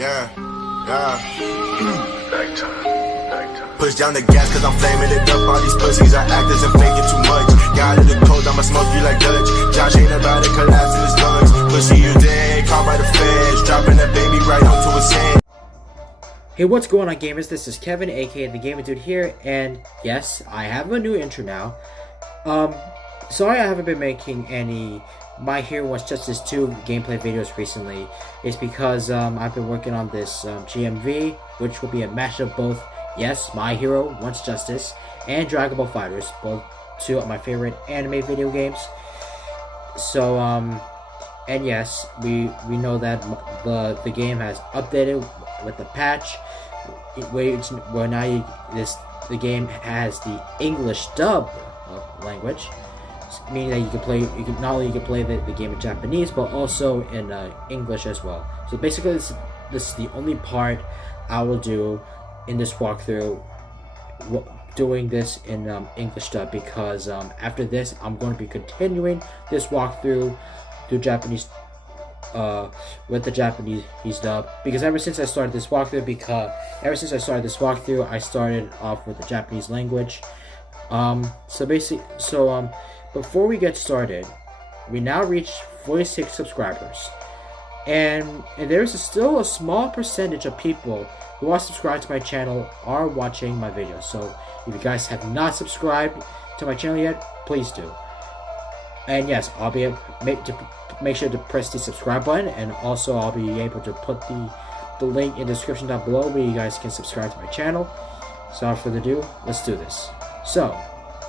Yeah, yeah. Nighttime, nighttime. Push down the gas cause I'm flaming it up. All these pussies are actors and faking too much. Got it the cold, I'ma smoke you like Dutch. Josh ain't about to collapse in his lungs. Pussy you dead, caught by the feds. Dropping that baby right onto his hand. Hey, what's going on, gamers? This is Kevin, aka the Gamer Dude here, and yes, I have a new intro now. Sorry I haven't been making any My Hero Wants Justice 2 gameplay videos recently. It's because I've been working on this GMV, which will be a mashup of both, yes, My Hero Wants Justice and Dragon Ball FighterZ, both two of my favorite anime video games. So, and yes, we know that the game has updated with the patch, where now the game has the English dub language, meaning that you can not only play the game in Japanese but also in English as well. So basically, this is the only part I will do in this walkthrough, doing this in English dub, because after this I'm going to be continuing this walkthrough through Japanese with the Japanese dub, because ever since I started this walkthrough, I started off with the Japanese language. Before we get started, we now reach 46 subscribers, and there's still a small percentage of people who are subscribed to my channel are watching my videos. So if you guys have not subscribed to my channel yet, please do. And yes, I'll be able to make sure to press the subscribe button, and also I'll be able to put the link in the description down below where you guys can subscribe to my channel. So without further ado, let's do this. So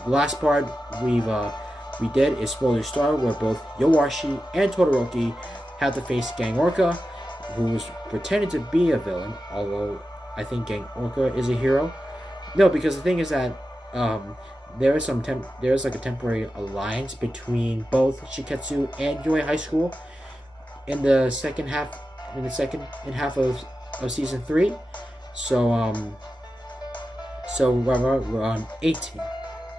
the last part we did is Spoiler Star, where both Yowashi and Todoroki have to face Gang Orca, who's pretending to be a villain, although I think Gang Orca is a hero. No, because the thing is that there is like a temporary alliance between both Shiketsu and Yui High School in the second half of season 3. So we're on 18.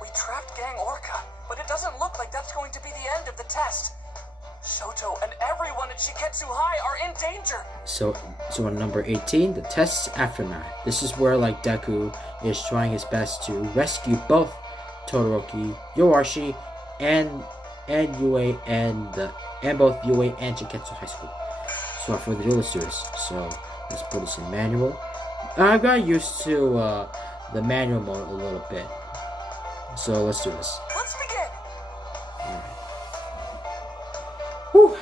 We trapped Gang Orca, but it doesn't look like that's going to be the end of the test. Shoto and everyone at Shiketsu High are in danger. So on number 18, the test's aftermath. This is where like Deku is trying his best to rescue both Todoroki, Yowashi, and Yui, and both Yui and Shiketsu High School. So without further ado, let's do this. So let's put this in manual. I got used to the manual mode a little bit. So let's do this. Let's begin. Alright. Whew.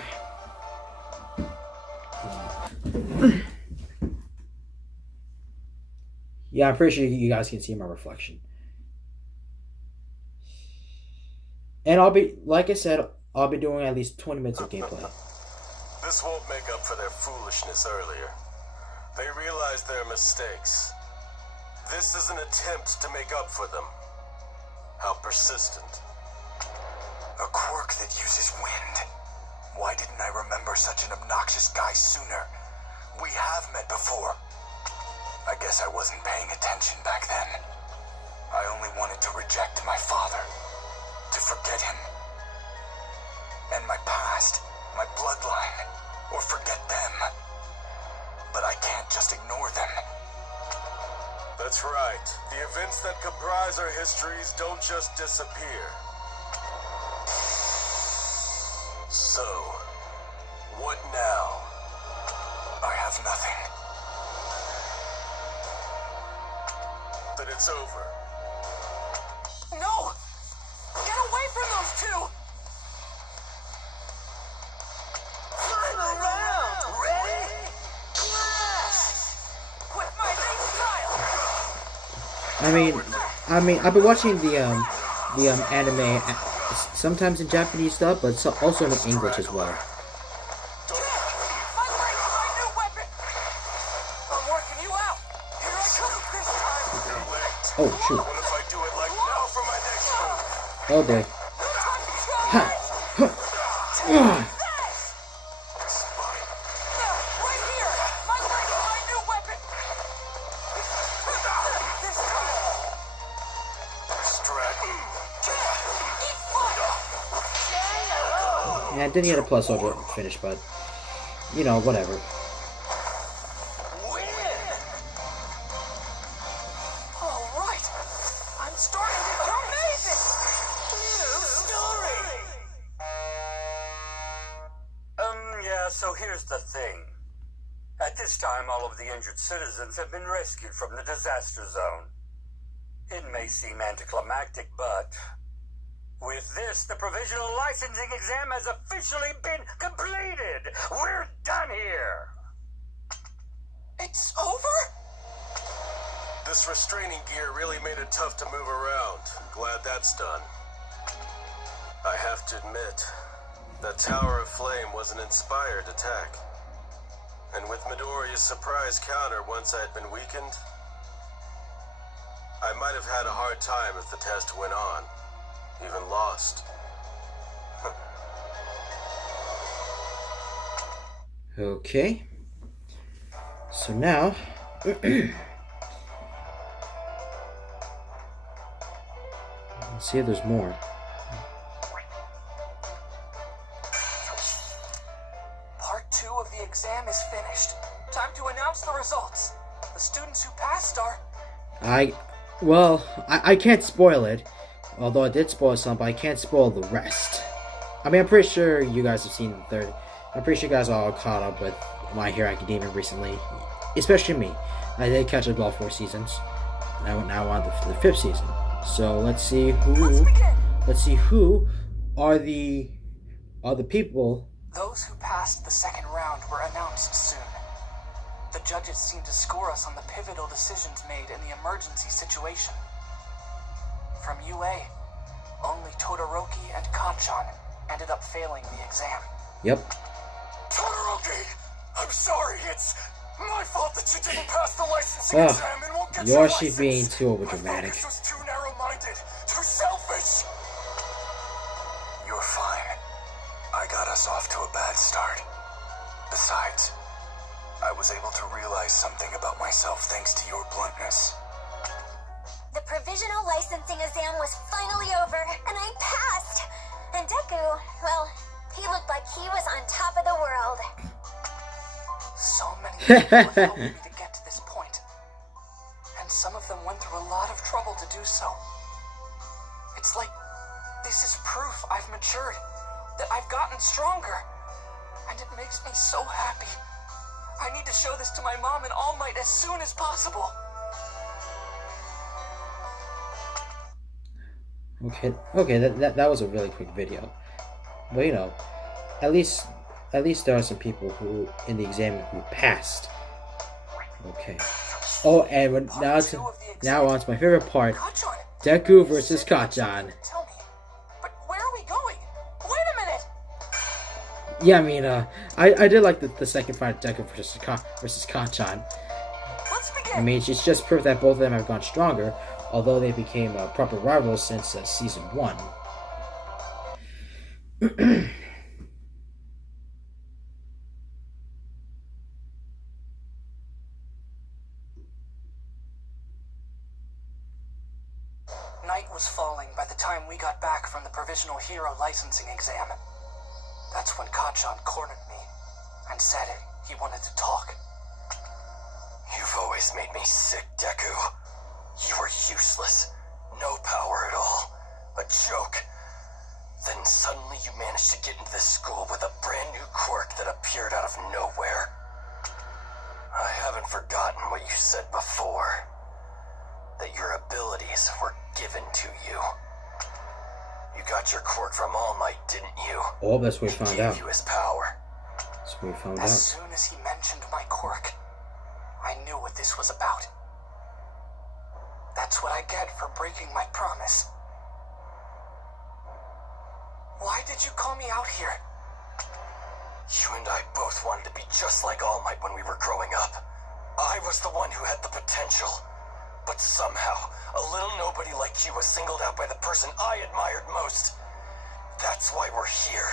Yeah, I'm pretty sure you guys can see my reflection. And like I said, I'll be doing at least 20 minutes of gameplay. This won't make up for their foolishness earlier. They realized their mistakes. This is an attempt to make up for them. How persistent. A quirk that uses wind. Why didn't I remember such an obnoxious guy sooner? We have met before. I guess I wasn't paying attention back then. I only wanted to reject my father, to forget him, and my past, my bloodline, or forget them. But I can't just ignore them. That's right. The events that comprise our histories don't just disappear. So, what now? I have nothing. Then it's over. No! Get away from those two! Final round! Ready? Clash! With my new style! I mean, I've been watching the anime sometimes in Japanese stuff, but also in English as well. My new weapon! I'm working you out! Here I come this time! Oh shoot! What if I do it like now for my next move? Oh boy! Ha! Right here! My new weapon! This time! Yeah, I didn't get a plus over finish, but you know, whatever. this time, all of the injured citizens have been rescued from the disaster zone. It may seem anticlimactic, but with this, the provisional licensing exam has officially been completed. We're done here. It's over? This restraining gear really made it tough to move around. Glad that's done. I have to admit, that Tower of Flame was an inspired attack. And with Midoriya's surprise counter once I had been weakened, I might have had a hard time if the test went on, even lost. Okay. So now... let's see if there's more. Part 2 of the exam is finished. Time to announce the results. The students who passed are... I can't spoil it. Although I did spoil some, but I can't spoil the rest. I mean, I'm pretty sure you guys have seen the third. I'm pretty sure you guys are all caught up with My Hero Academia recently. Especially me. I did catch up all 4 seasons. And I'm now on the 5th season. So let's see who... Let's see who are the people... Those who passed the second round were announced soon. The judges seemed to score us on the pivotal decisions made in the emergency situation. From UA, only Todoroki and Kacchan ended up failing the exam. Yep. Todoroki! I'm sorry, it's my fault that you didn't pass the licensing exam and won't get your Yoshi license. being too overdramatic. My focus was too narrow-minded, too selfish. You're fine. I got us off to a bad start. Besides, I was able to realize something about myself thanks to your bluntness. The provisional licensing exam was finally over, and I passed. And Deku, well, he looked like he was on top of the world. So many people have helped me to get to this point. And some of them went through a lot of trouble to do so. It's like, this is proof I've matured, that I've gotten stronger. And it makes me so happy. I need to show this to my mom and All Might as soon as possible. Okay, that was a really quick video, but you know, at least there are some people who in the exam who passed. Okay. Oh, and now on to my favorite part: Deku versus Kacchan. Tell me, but where are we going? Wait a minute. Yeah, I mean, I did like the second fight, Deku versus Kacchan. Let's begin. I mean, it's just proof that both of them have gone stronger, although they became proper rivals since season 1. Night was falling by the time we got back from the provisional hero licensing exam. That's when Kacchan cornered me and said he wanted to talk. You've always made me sick, Deku. You were useless. No power at all. A joke. Then suddenly you managed to get into this school with a brand new quirk that appeared out of nowhere. I haven't forgotten what you said before. That your abilities were given to you. You got your quirk from All Might, didn't you? Oh, that's what we found out. He gave you his power. That's what we found As out. soon as he mentioned my quirk, I knew what this was about. That's what I get for breaking my promise. Why did you call me out here? You and I both wanted to be just like All Might when we were growing up. I was the one who had the potential. But somehow, a little nobody like you was singled out by the person I admired most. That's why we're here.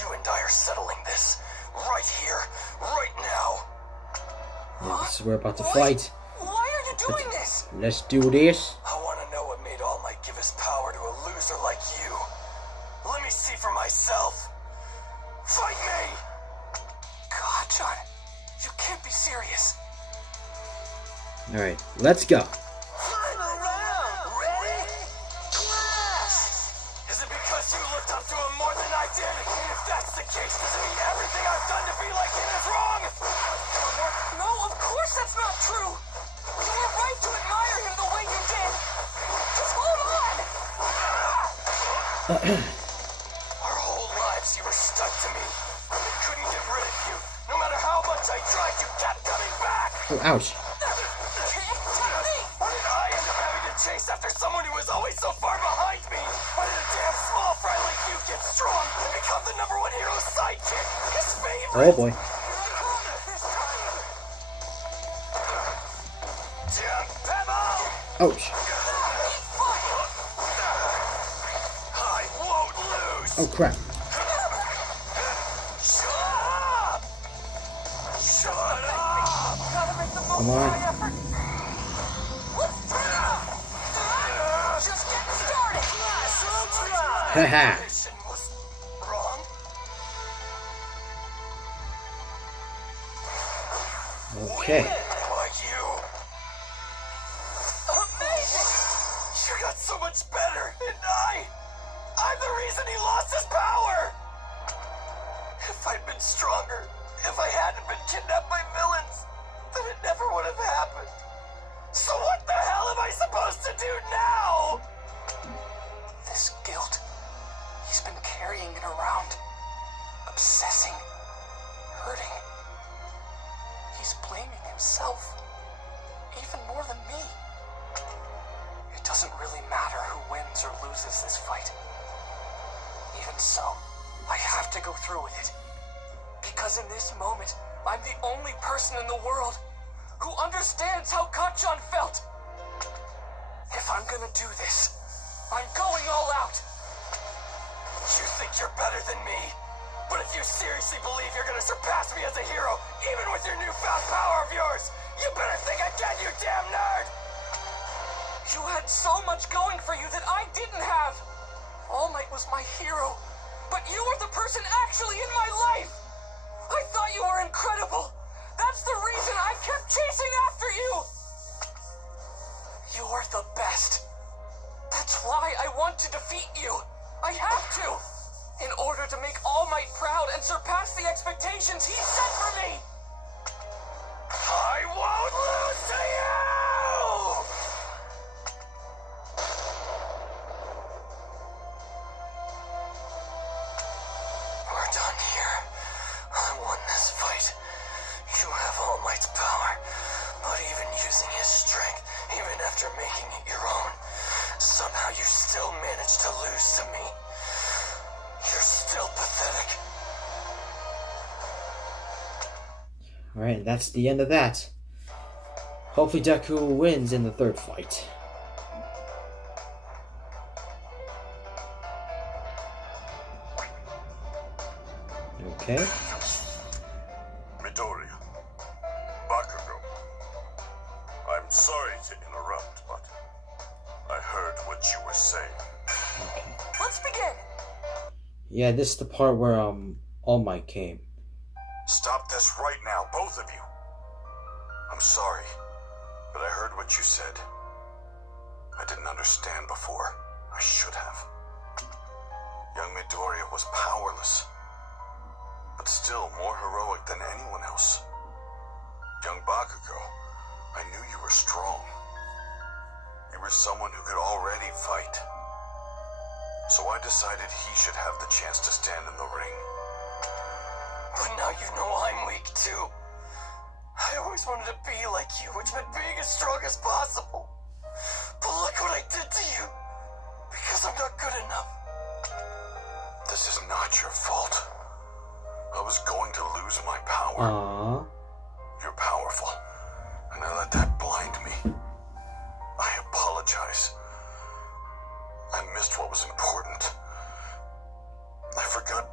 You and I are settling this. Right here. Right now. Yes, we're about to fight. Why are you doing this? Let's do this. I want to know what made All Might give his power to a loser like you. Let me see for myself. Fight me! Kacchan, you can't be serious. Alright, let's go. Final round! Ready? Clash! Is it because you looked up to him more than I did? If that's the case, does it mean everything I've done to be like him is wrong? Our whole lives you were stuck to me. I couldn't get rid of you. No matter how much I tried, you kept coming back. Oh, ouch. Why did I end up having to chase after someone who was always so far behind me? Why did a damn small fry like you get strong and become the #1 hero's sidekick? His favorite? Oh boy. Damn Pebble! Ouch. I won't lose! Oh crap. Shut up! Shut up! Come on. Just getting started! Haha. Mission was wrong. Okay. Why you? Amazing! You got so much better, and I'm the reason he lost his power! If I'd been stronger, if I hadn't been kidnapped by villains, then it never would have happened. So what the hell am I supposed to do now? This guilt, he's been carrying it around, obsessing, hurting. He's blaming himself, even more than me. It doesn't really matter who wins or loses this fight. Even so, I have to go through with it. Because in this moment, I'm the only person in the world who understands how Kachan felt. If I'm gonna do this, I'm going all out. You think you're better than me? But if you seriously believe you're gonna surpass me as a hero, even with your newfound power of yours, you better think again, you damn nerd! You had so much going for you that I didn't have. All Might was my hero, but you were the person actually in my life. I thought you were incredible. That's the reason I kept chasing after you. You're the best. That's why I want to defeat you. I have to. In order to make All Might proud and surpass the expectations he set for me. I won't lose to you! We're done here. I won this fight. You have All Might's power, but even using his strength, even after making it your own, somehow you still managed to lose to me. You're still pathetic. Alright, that's the end of that. Hopefully Deku wins in the third fight. Okay. Midoriya, Bakugo, I'm sorry to interrupt, but I heard what you were saying. Let's begin. Yeah, this is the part where All Might came. Stop this right now, both of you. I'm sorry, but I heard what you said. I didn't understand before. I should have. Young Midoriya was powerless, but still more heroic than anyone else. Young Bakugo, I knew you were strong. You were someone who could already fight. So I decided he should have the chance to stand in the ring. But now you know I'm weak too. I always wanted to be like you, which meant being as strong as possible. But look what I did to you. Because I'm not good enough. This is not your fault. I was going to lose my power. Aww. You're powerful, and I let that blind me. I apologize. I missed what was important. I forgot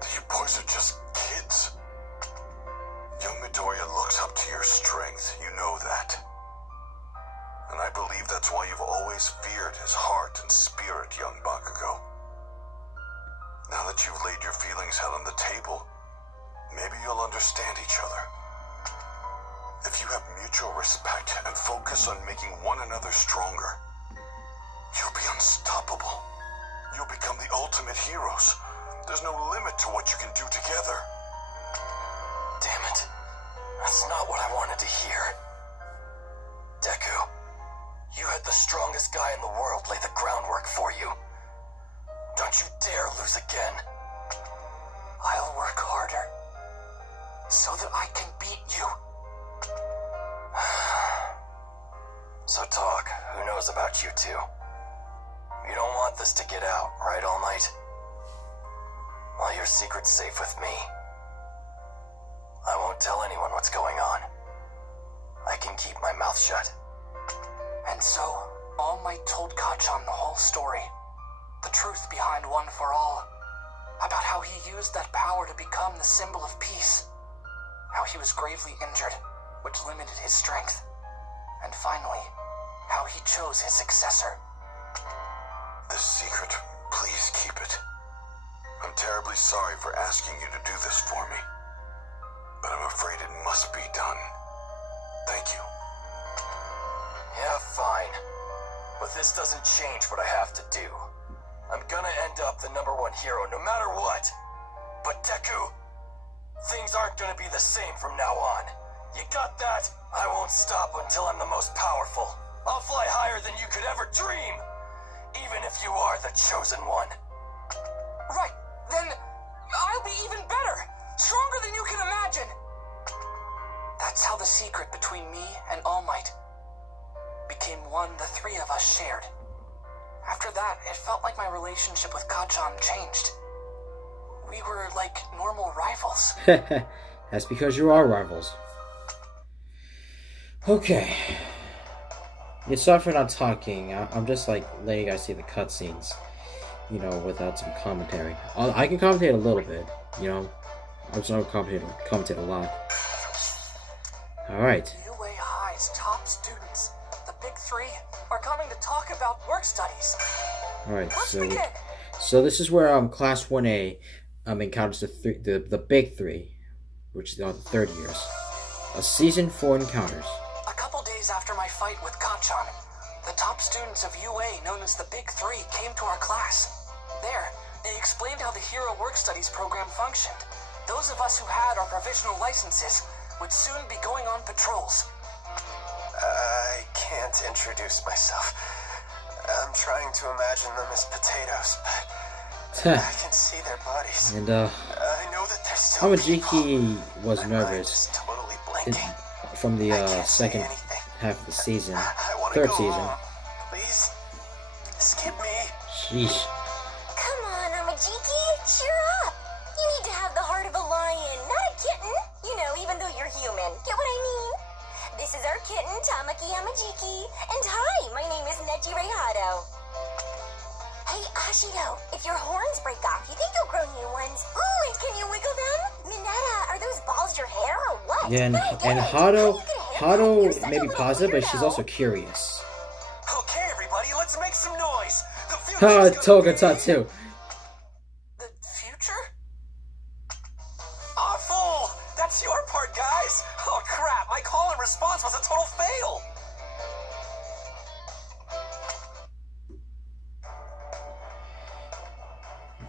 that you boys are just kids. Young Midoriya looks up to your strength, you know that. And I believe that's why you've always feared his heart and spirit, young Bakugo. Now that you've laid your feelings out on the table, maybe you'll understand each other. If you have mutual respect and focus on making one another stronger, you'll be unstoppable. You'll become the ultimate heroes. There's no limit to what you can do together. Damn it. That's not what I wanted to hear. Deku, you had the strongest guy in the world lay the groundwork for you. So Tog, who knows about you two? You don't want this to get out, right, All Might? Well, your secret's safe with me. I won't tell anyone what's going on. I can keep my mouth shut. And so, All Might told Kachan the whole story. The truth behind One for All. About how he used that power to become the symbol of peace. How he was gravely injured, which limited his strength. And finally, how he chose his successor. This secret, please keep it. I'm terribly sorry for asking you to do this for me. But I'm afraid it must be done. Thank you. Yeah, fine. But this doesn't change what I have to do. I'm gonna end up the #1 hero no matter what. But Deku, things aren't gonna be the same from now on. You got that? I won't stop until I'm the most powerful. I'll fly higher than you could ever dream. Even if you are the chosen one. Right, then I'll be even better. Stronger than you can imagine. That's how the secret between me and All Might became one the three of us shared. After that, it felt like my relationship with Kachan changed. We were like normal rivals. That's because you are rivals. Okay. Yeah, sorry for not talking. I'm just like letting you guys see the cutscenes, you know, without some commentary. I can commentate a little bit, you know. I'm just not commentate a lot. Alright. UA High's top students, the Big Three, are coming to talk about work studies. Alright, Let's begin. so this is where Class 1A encounters the Big Three, which is the third years. A Season 4 encounters. A couple days after my fight with Kachan, the top students of UA, known as the Big Three, came to our class. There, they explained how the Hero Work Studies program functioned. Those of us who had our provisional licenses would soon be going on patrols. I can't introduce myself. I'm trying to imagine them as potatoes, but I can see their bodies. And I know that they're still Hamajiki was My mind nervous is totally blanking. from the I can't say second anything. half of the season, I wanna third go season. home. Please, skip me. Sheesh. Come on, Amajiki, cheer up. You need to have the heart of a lion, not a kitten. You know, even though you're human. Get what I mean? This is our kitten, Tamaki Amajiki. And hi, my name is Neji Hado. Hey, Ashido, if your horns break off, you think you'll grow new ones? Ooh, and can you wiggle them? Mineta, are those balls your hair or what? Yeah, and Hado may be positive, but she's also curious. Okay, everybody, let's make some noise. The Ha, future's gonna Togata be... too. The future? Ah, fool! That's your part, guys! Oh, crap, my call and response was a total fail!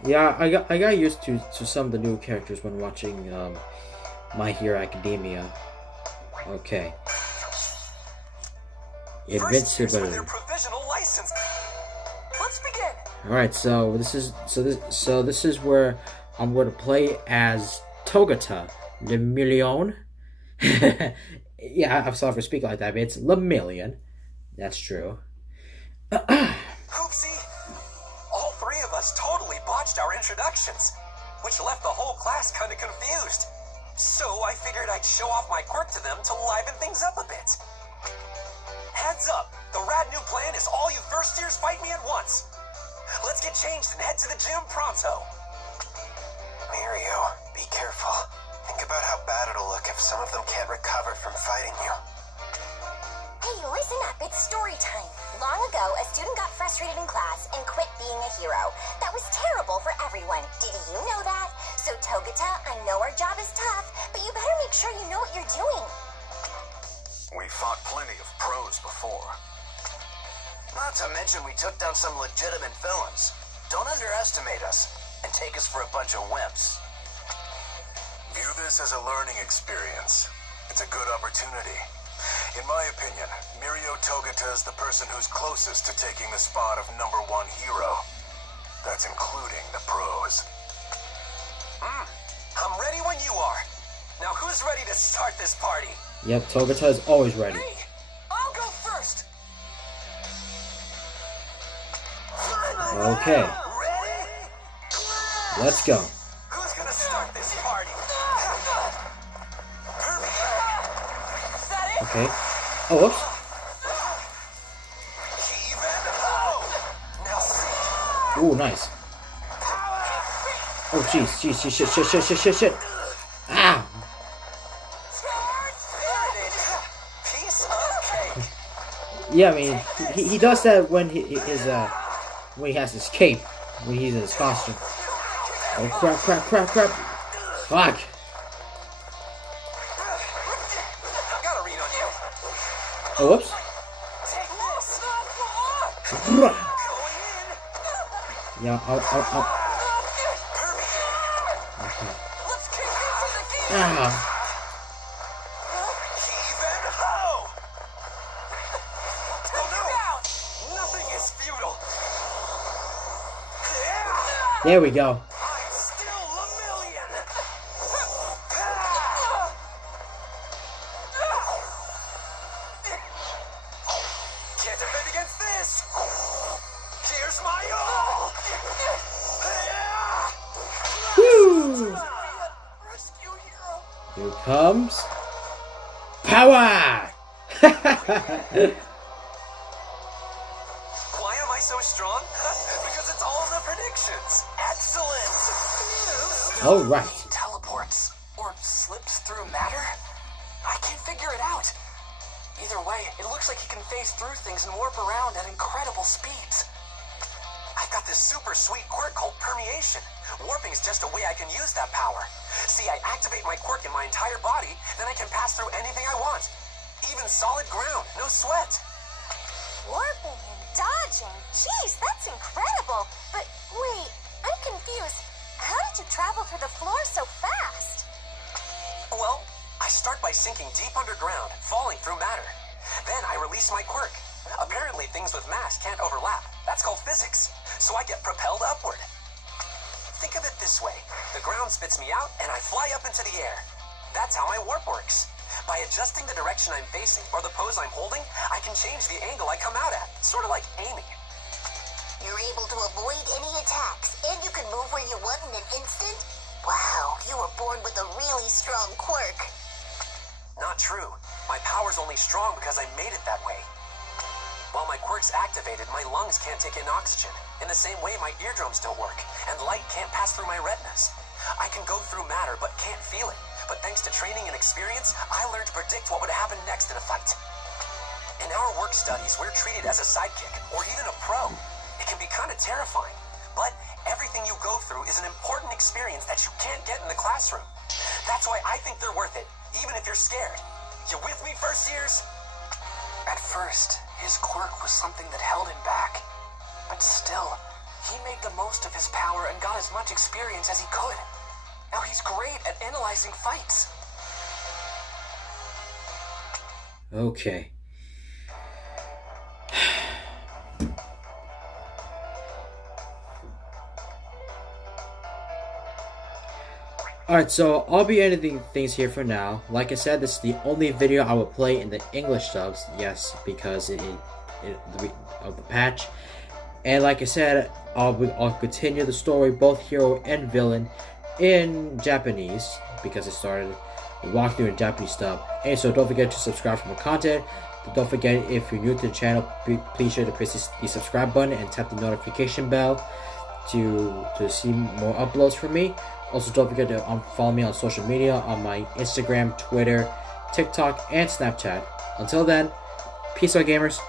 Yeah, I got used to some of the new characters when watching My Hero Academia. Okay. First years with Invincibility. their provisional license. Let's begin. Alright, so this is where I'm going to play as Togata, Le Million. Yeah, I'm sorry for speaking like that, but it's Le Million. That's true. Oopsie! All three of us totally botched our introductions, which left the whole class kind of confused. So I figured I'd show off my quirk to them to liven things up a bit. Heads up, the rad new plan is all you first years fight me at once. Let's get changed and head to the gym pronto. Mirio, be careful. Think about how bad it'll look if some of them can't recover from fighting you. Hey, listen up, it's story time. Long ago, a student got frustrated in class and quit being a hero. That was terrible for everyone. Did you know that? So Togata, I know our job is tough, but you better make sure you know what you're doing. We fought plenty of pros before. Not to mention we took down some legitimate villains. Don't underestimate us and take us for a bunch of wimps. View this as a learning experience. It's a good opportunity. In my opinion, Mirio Togata is the person who's closest to taking the spot of #1 hero. That's including the pros. I'm ready when you are. Now who's ready to start this party? Yep, Togata is always ready. Me! I'll go first! Okay. Let's go. Who's gonna start this party? Okay. Oh, whoops. Ooh, nice. Oh, jeez, shit. Ah! Yeah, I mean, he does that when he has his cape, when he's in his costume. Oh, crap. Fuck. Oh, whoops. Yeah, I'll. Okay. Ah. There we go. Can't defend against this. Here's my all. Woo! Rescue hero. Here comes power. Why am I so strong? Because it's all in the predictions. Excellent. All right. He teleports or slips through matter? I can't figure it out. Either way, it looks like he can phase through things and warp around at incredible speeds. I've got this super sweet quirk called permeation. Warping is just a way I can use that power. See, I activate my quirk in my entire body, then I can pass through anything I want. Even solid ground, no sweat. Warping and dodging. Jeez, that's incredible. But wait, I'm confused. How did you travel through the floor so fast? Well, I start by sinking deep underground, falling through matter. Then I release my quirk. Apparently things with mass can't overlap. That's called physics. So I get propelled upward. Think of it this way. The ground spits me out and I fly up into the air. That's how my warp works. By adjusting the direction I'm facing or the pose I'm holding, I can change the angle I come out at. Sort of like aiming. You're able to avoid any attacks, and you can move where you want in an instant? Wow, you were born with a really strong quirk. Not true. My power's only strong because I made it that way. While my quirk's activated, my lungs can't take in oxygen. In the same way, my eardrums don't work, and light can't pass through my retinas. I can go through matter, but can't feel it. But thanks to training and experience, I learned to predict what would happen next in a fight. In our work studies, we're treated as a sidekick, or even a pro. It can be kind of terrifying, but everything you go through is an important experience that you can't get in the classroom. That's why I think they're worth it, even if you're scared. You with me, first years? At first, his quirk was something that held him back. But still, he made the most of his power and got as much experience as he could. Now he's great at analyzing fights. Okay. Alright, so I'll be editing things here for now. Like I said, this is the only video I will play in the English subs. Yes, because of the patch. And like I said, I'll continue the story, both hero and villain, in Japanese, because it started the walkthrough in Japanese stuff. And so don't forget to subscribe for more content. Don't forget, if you're new to the channel, please sure to press the subscribe button and tap the notification bell to see more uploads from me. Also, don't forget to follow me on social media on my Instagram, Twitter, TikTok, and Snapchat. Until then, peace out, gamers.